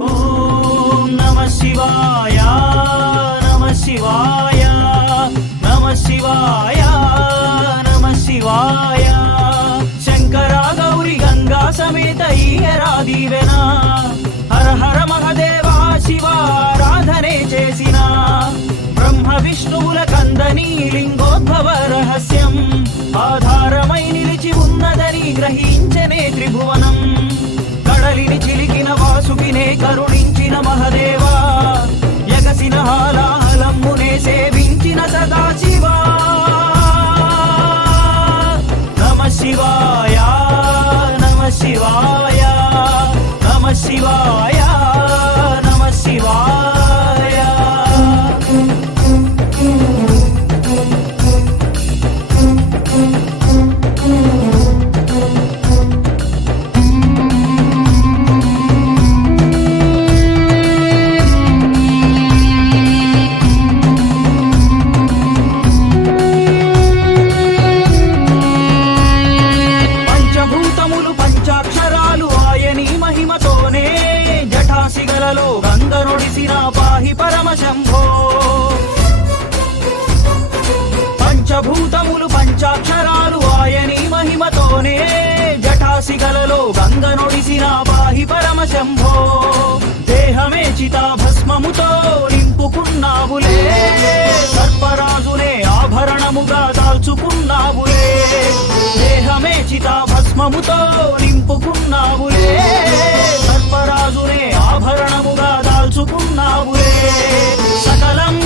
ఓం నమ శివాయ నమ శివాయ నమ శివాయ నమ శివాయ శంకర గౌరి గంగా సమేత ఈయరా దీవెన హర హర మహదేవా శివారాధనే చేసిన బ్రహ్మ విష్ణువుల కందని లింగోద్భవ రహస్యం ఆధారమై నిలిచి ఉన్నదని గ్రహించనే త్రిభువనం కడలిని చిలికిన వాసుకినే కరుణించిన మహదేవా యగసిన హాలాహలమ్మునే సేవించిన సదాశివా నమ శివాయ నమ శివాయ నమ శివాయ నమ శివాయ జటాసిగలలో గంగనొడిసిన పాహి పరమ శంభో పంచభూతములు పంచాక్షరాలు ఆయని మహిమతోనే జటాసిగలలో గంగనొడిసిన పాహి పరమ శంభో దేహమే చితాభస్మముతో నింపుకున్నావులే సర్పరాజునే ఆభరణముగా దాల్చుకున్నావులే దేహమే చితాభస్మముతో నింపుకున్నావులే సర్పరాజునే ఆభరణముగా దాల్చుకున్నావులే సకలం